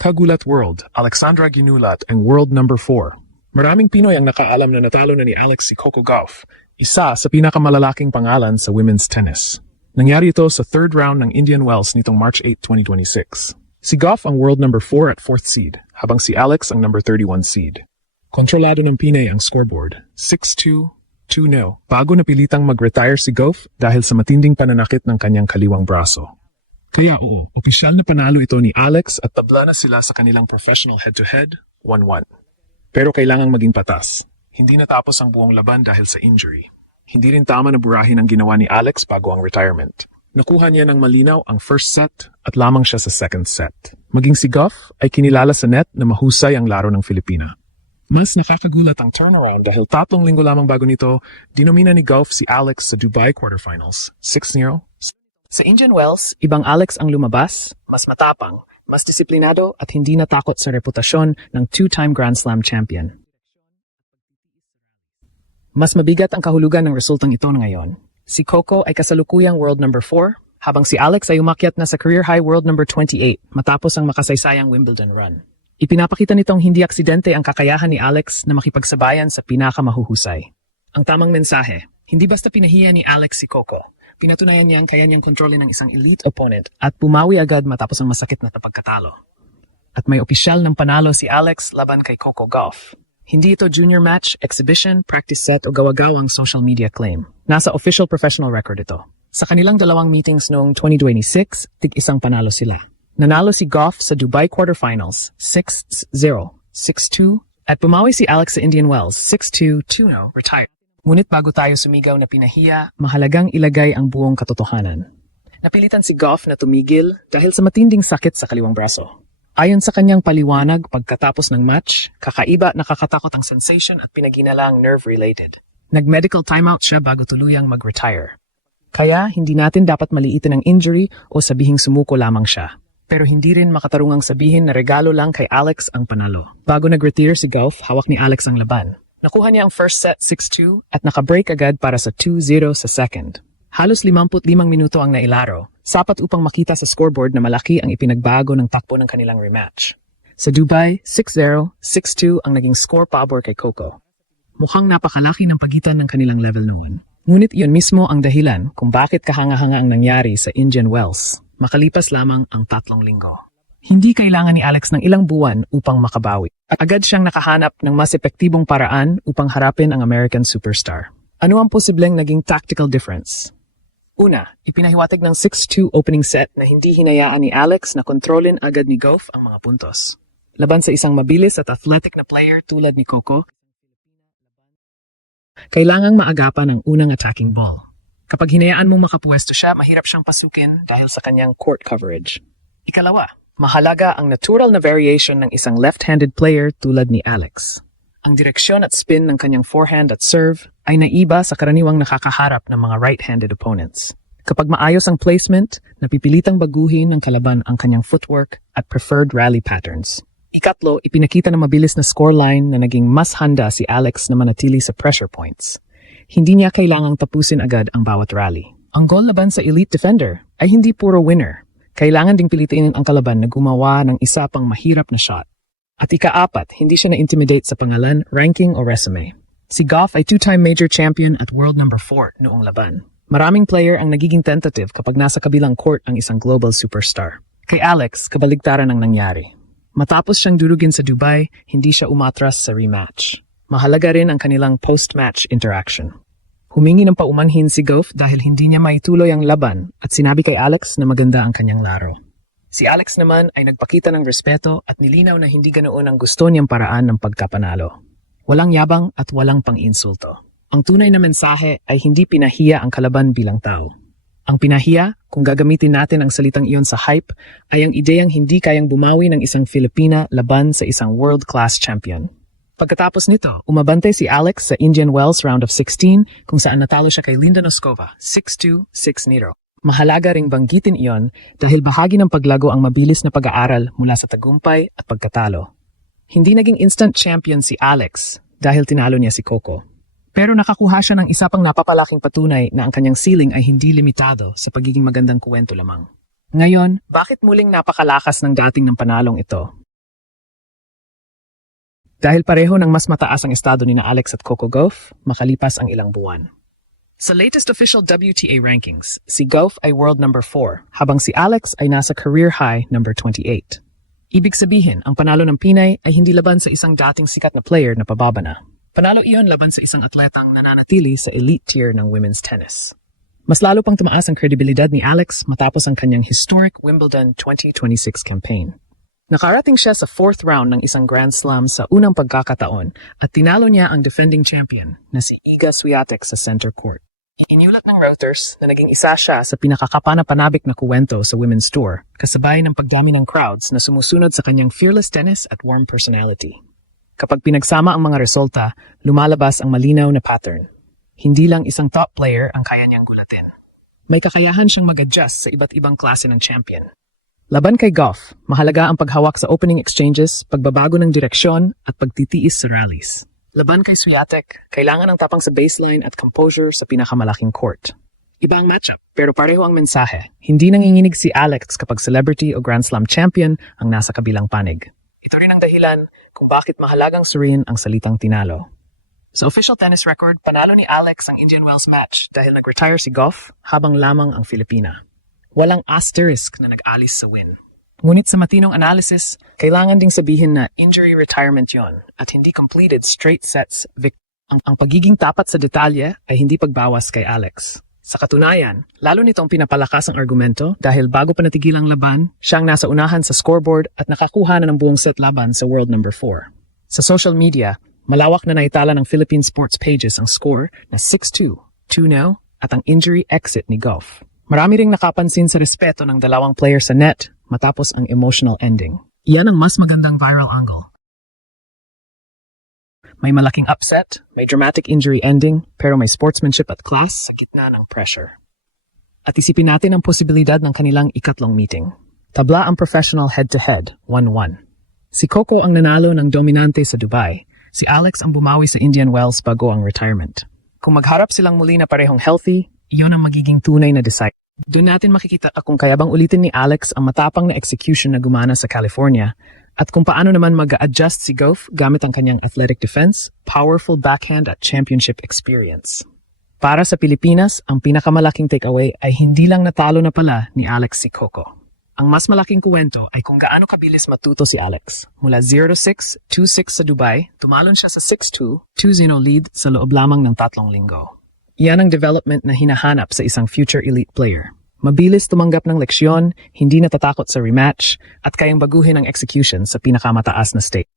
Kagulat World, Alexandra Ginulat ang World number 4. Maraming Pinoy ang nakaalam na natalo na ni Alex si Coco Gauff, isa sa pinakamalalaking pangalan sa women's tennis. Nangyari ito sa third round ng Indian Wells nitong March 8, 2026. Si Gauff ang world number 4 at 4th seed, habang si Alex ang number 31 seed. Kontrolado ng Pinay ang scoreboard, 6-2, 2-0, bago napilitang mag-retire si Gauff dahil sa matinding pananakit ng kanyang kaliwang braso. Kaya oo, opisyal na panalo ito ni Alex at tabla na sila sa kanilang professional head-to-head, 1-1. Pero kailangang maging patas. Hindi natapos ang buong laban dahil sa injury. Hindi rin tama na burahin ang ginawa ni Alex bago ang retirement. Nakuha niya ng malinaw ang first set at lamang siya sa second set. Maging si Gauff ay kinilala sa net na mahusay ang laro ng Filipina. Mas nakakagulat ang turnaround dahil 3 linggo lamang bago nito, dinomina ni Gauff si Alex sa Dubai quarterfinals, 6-0. Sa Indian Wells, ibang Alex ang lumabas, mas matapang, mas disiplinado at hindi natakot sa reputasyon ng 2-time Grand Slam champion. Mas mabigat ang kahulugan ng resultang ito ngayon. Si Coco ay kasalukuyang world number 4, habang si Alex ay umakyat na sa career high world number 28 matapos ang makasaysayang Wimbledon run. Ipinapakita nitong hindi aksidente ang kakayahan ni Alex na makipagsabayan sa pinakamahuhusay. Ang tamang mensahe, hindi basta pinahiya ni Alex si Coco. Pinatunayan niya ang kaya niyang kontrolin ng isang elite opponent at bumawi agad matapos ang masakit na pagkatalo. At may opisyal ng panalo si Alex laban kay Coco Gauff. Hindi ito junior match, exhibition, practice set o gawagawang social media claim. Nasa official professional record ito. Sa kanilang 2 meetings noong 2026, tig-isang panalo sila. Nanalo si Gauff sa Dubai quarterfinals, 6-0, 6-2, at bumawi si Alex sa Indian Wells, 6-2, 2-0, retired. Ngunit bago tayo sumigaw na pinahiya, mahalagang ilagay ang buong katotohanan. Napilitan si Gauff na tumigil dahil sa matinding sakit sa kaliwang braso. Ayon sa kanyang paliwanag pagkatapos ng match, kakaiba nakakatakot ang sensation at pinaginalang nerve-related. Nag-medical timeout siya bago tuluyang mag-retire. Kaya hindi natin dapat maliitin ang injury o sabihing sumuko lamang siya. Pero hindi rin makatarungang sabihin na regalo lang kay Alex ang panalo. Bago nag-retire si Gauff, hawak ni Alex ang laban. Nakuha niya ang first set 6-2 at naka-break agad para sa 2-0 sa second. Halos 55 minuto ang nailaro, sapat upang makita sa scoreboard na malaki ang ipinagbago ng takbo ng kanilang rematch. Sa Dubai, 6-0, 6-2 ang naging score pabor kay Coco. Mukhang napakalaki ng pagitan ng kanilang level noon. Ngunit iyon mismo ang dahilan kung bakit kahanga-hanga ang nangyari sa Indian Wells, makalipas lamang ang 3 linggo. Hindi kailangan ni Alex ng ilang buwan upang makabawi. Agad siyang nakahanap ng mas epektibong paraan upang harapin ang American superstar. Ano ang posibleng naging tactical difference? Una, ipinahiwatig ng 6-2 opening set na hindi hinayaan ni Alex na kontrolin agad ni Gauff ang mga puntos. Laban sa isang mabilis at athletic na player tulad ni Coco, kailangang maagapan ang unang attacking ball. Kapag hinayaan mong makapuesto siya, mahirap siyang pasukin dahil sa kanyang court coverage. Ikalawa, mahalaga ang natural na variation ng isang left-handed player tulad ni Alex. Ang direksyon at spin ng kanyang forehand at serve ay naiba sa karaniwang nakakaharap ng mga right-handed opponents. Kapag maayos ang placement, napipilitang baguhin ng kalaban ang kanyang footwork at preferred rally patterns. Ikatlo, ipinakita ng mabilis na scoreline na naging mas handa si Alex na manatili sa pressure points. Hindi niya kailangang tapusin agad ang bawat rally. Ang goal laban sa elite defender ay hindi puro winner. Kailangan ding pilitin ang kalaban na gumawa ng isa pang mahirap na shot. At ika-4, hindi siya na-intimidate sa pangalan, ranking o resume. Si Gauff ay 2-time major champion at world number 4 noong laban. Maraming player ang nagiging tentative kapag nasa kabilang court ang isang global superstar. Kay Alex, kabaligtaran ang nangyari. Matapos siyang durugin sa Dubai, hindi siya umatras sa rematch. Mahalaga rin ang kanilang post-match interaction. Humingi ng paumanhin si Gauff dahil hindi niya maituloy ang laban at sinabi kay Alex na maganda ang kanyang laro. Si Alex naman ay nagpakita ng respeto at nilinaw na hindi ganoon ang gusto niyang paraan ng pagkapanalo. Walang yabang at walang pang-insulto. Ang tunay na mensahe ay hindi pinahiya ang kalaban bilang tao. Ang pinahiya, kung gagamitin natin ang salitang iyon sa hype, ay ang ideyang hindi kayang bumawi ng isang Filipina laban sa isang world-class champion. Pagkatapos nito, umabante si Alex sa Indian Wells round of 16 kung saan natalo siya kay Linda Noskova, 6-2, 6-0. Mahalaga ring banggitin iyon dahil bahagi ng paglago ang mabilis na pag-aaral mula sa tagumpay at pagkatalo. Hindi naging instant champion si Alex dahil tinalo niya si Coco. Pero nakakuha siya ng isa pang napapalaking patunay na ang kanyang ceiling ay hindi limitado sa pagiging magandang kuwento lamang. Ngayon, bakit muling napakalakas ng dating ng panalong ito? Dahil pareho ng mas mataas ang estado ni na Alex at Coco Gauff, makalipas ang ilang buwan. Sa latest official WTA rankings, si Gauff ay world number 4, habang si Alex ay nasa career high number 28. Ibig sabihin, ang panalo ng Pinay ay hindi laban sa isang dating sikat na player na pababa na. Panalo iyon laban sa isang atletang nananatili sa elite tier ng women's tennis. Mas lalo pang tumaas ang kredibilidad ni Alex matapos ang kanyang historic Wimbledon 2026 campaign. Nakarating siya sa 4th round ng isang Grand Slam sa unang pagkakataon at tinalo niya ang defending champion na si Iga Swiatek sa center court. Iniulat ng Reuters na naging isa siya sa pinakakapanapanabik na kuwento sa Women's Tour, kasabay ng pagdami ng crowds na sumusunod sa kanyang fearless tennis at warm personality. Kapag pinagsama ang mga resulta, lumalabas ang malinaw na pattern. Hindi lang isang top player ang kaya niyang gulatin. May kakayahan siyang mag-adjust sa iba't ibang klase ng champion. Laban kay Gauff, mahalaga ang paghawak sa opening exchanges, pagbabago ng direksyon, at pagtitiis sa rallies. Laban kay Swiatek, kailangan ng tapang sa baseline at composure sa pinakamalaking court. Iba ang matchup, pero pareho ang mensahe. Hindi nanginginig si Alex kapag celebrity o Grand Slam champion ang nasa kabilang panig. Ito rin ang dahilan kung bakit mahalagang suriin ang salitang tinalo. Sa official tennis record, panalo ni Alex ang Indian Wells match dahil nag-retire si Gauff habang lamang ang Filipina. Walang asterisk na nag-alis sa win. Ngunit sa matinong analysis, kailangan ding sabihin na injury retirement yon at hindi completed straight sets ang pagiging tapat sa detalye ay hindi pagbawas kay Alex. Sa katunayan, lalo nitong pinapalakas ang argumento dahil bago pa natigil ang laban, siyang nasa unahan sa scoreboard at nakakuha na ng buong set laban sa world number 4. Sa social media, malawak na naitala ng Philippine sports pages ang score na 6-2, 2-0 at ang injury exit ni Gauff. Marami ring nakapansin sa respeto ng dalawang player sa net matapos ang emotional ending. Iyan ang mas magandang viral angle. May malaking upset, may dramatic injury ending, pero may sportsmanship at class sa gitna ng pressure. At isipin natin ang posibilidad ng kanilang ikatlong meeting. Tabla ang professional head-to-head, 1-1. Si Coco ang nanalo ng dominante sa Dubai. Si Alex ang bumawi sa Indian Wells bago ang retirement. Kung magharap silang muli na parehong healthy, iyon ang magiging tunay na decide. Doon natin makikita kung kaya bang ulitin ni Alex ang matapang na execution na gumana sa California at kung paano naman mag-a-adjust si Gauff gamit ang kanyang athletic defense, powerful backhand at championship experience. Para sa Pilipinas, ang pinakamalaking takeaway ay hindi lang natalo na pala ni Alex si Coco. Ang mas malaking kuwento ay kung gaano kabilis matuto si Alex. Mula 0-6, 2-6 sa Dubai, tumalon siya sa 6-2, 2-0 lead sa loob lamang ng 3 linggo. Iyan ang development na hinahanap sa isang future elite player. Mabilis tumanggap ng leksyon, hindi natatakot sa rematch, at kayang baguhin ang execution sa pinakamataas na stage.